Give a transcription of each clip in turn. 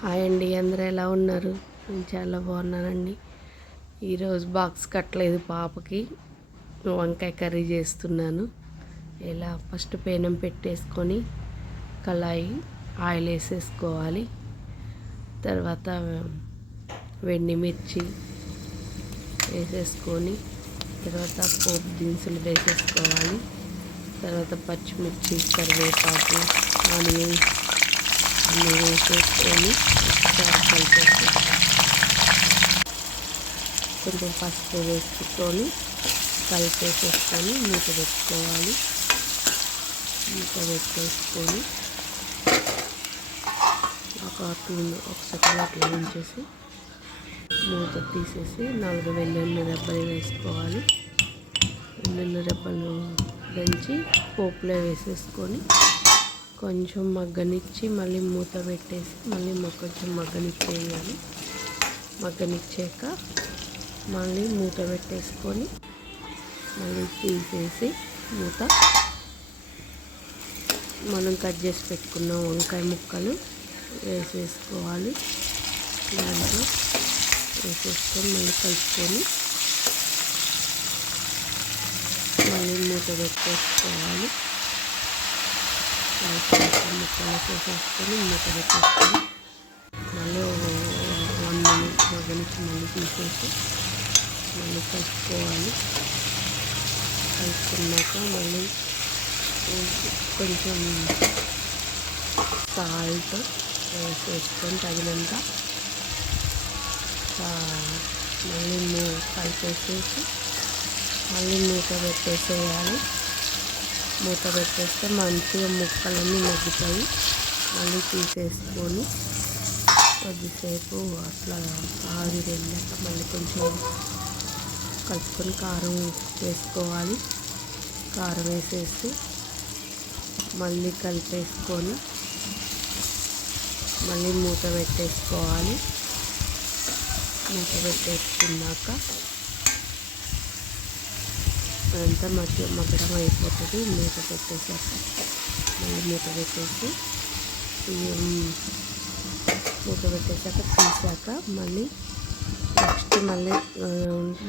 Hi అండి, అందరూ ఎలా ఉన్నారు? నేను చాలా బాగున్నానండి. ఈరోజు బాక్స్ కట్టలేదు పాపకి. వంకాయ కర్రీ చేస్తున్నాను. ఇలా ఫస్ట్ పేనం పెట్టేసుకొని కళాయి ఆయిల్ వేసేసుకోవాలి. తర్వాత మిర్చి వేసేసుకొని తర్వాత పోపు దినుసులు వేసేసుకోవాలి. తర్వాత పచ్చిమిర్చి, కరివేపాకు, ఆనియన్స్ అన్నీ వేసేసుకొని కలిపేసి కొంచెం పసుపు వేసుకొని కలిపేసేసుకొని మూత పెట్టుకోవాలి. మూత పెట్టేసుకొని ఒక సెకండ్ అట్లా ఉంచేసి మూత తీసేసి 4 వెల్లుల్లి రెబ్బలు వేసుకోవాలి. వెల్లుల్లి రెబ్బలు దంచి పోపులో వేసేసుకొని కొంచెం మగ్గనిచ్చి మళ్ళీ మూత పెట్టేసి మళ్ళీ కొంచెం మగ్గనిచ్చేయాలి. మగ్గనిచ్చాక మళ్ళీ మూత పెట్టేసుకొని మళ్ళీ తీసేసి మూత మనం కట్ చేసి పెట్టుకున్న వంకాయ ముక్కలు వేసేసుకోవాలి. దాంట్లో వేసేసుకొని మళ్ళీ కలుపుకొని మళ్ళీ మూత పెట్టేసుకోవాలి. ముక్కలు వేసేసుకొని మూత పెట్టేసుకొని మళ్ళీ 1 మినిట్ మగ్గనిచ్చి మళ్ళీ తీసేసి మళ్ళీ కలుపుకోవాలి. కలుపుకున్నాక మళ్ళీ కొంచెం సాల్ట్ వేసేసుకొని తగినంత మళ్ళీ కలిపేసేసి మళ్ళీ మూత పెట్టేసేయాలి. మూత పెట్టేస్తే మంచిగా ముక్కలన్నీ మగ్గుతాయి. మళ్ళీ తీసేసుకొని కొద్దిసేపు అట్లా ఆవిరి వెళ్ళాక మళ్ళీ కొంచెం కలుపుకొని కారం వేసుకోవాలి. కారం వేసేసి మళ్ళీ కలిపేసుకొని మళ్ళీ మూత పెట్టేసుకోవాలి. మూత పెట్టేసుకున్నాక అదంతా మగ్గడం అయిపోతుంది. మూత పెట్టేసాక మళ్ళీ మూత పెట్టేసాక తీసాక మళ్ళీ నెక్స్ట్ మళ్ళీ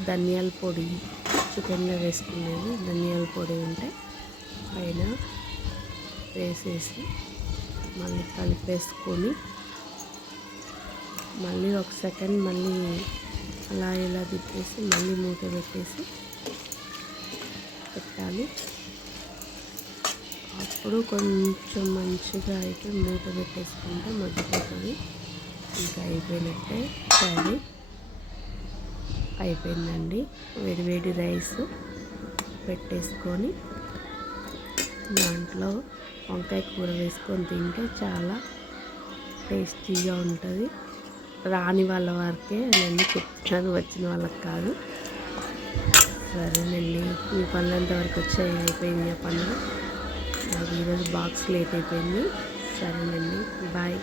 ధనియాల పొడి, చికెన్లో వేసుకునేది ధనియాల పొడి ఉంటే పైన వేసేసి మళ్ళీ కలిపేసుకొని మళ్ళీ ఒక సెకండ్ మళ్ళీ అలా ఇలా తిప్పేసి మళ్ళీ మూత పెట్టేసి పెట్టాలి. అప్పుడు కొంచెం మంచిగా అయితే మూత పెట్టేసుకుంటే మగ్గిపోతుంది. ఇంకా అయిపోయినట్టే కర్రీ అయిపోయిందండి. వేడి రైస్ పెట్టేసుకొని దాంట్లో వంకాయ కూర వేసుకొని తింటే చాలా టేస్టీగా ఉంటుంది. రాని వాళ్ళ వరకే నేను చెప్తున్నాను, వచ్చిన వాళ్ళకి కాదు. సరేనండి, మీ పనులు ఎంతవరకు వచ్చాయి? అయిపోయింది ఆ పనులు. నాకు ఈరోజు బాక్స్ లేట్ అయిపోయింది. సరేనండి, బాయ్.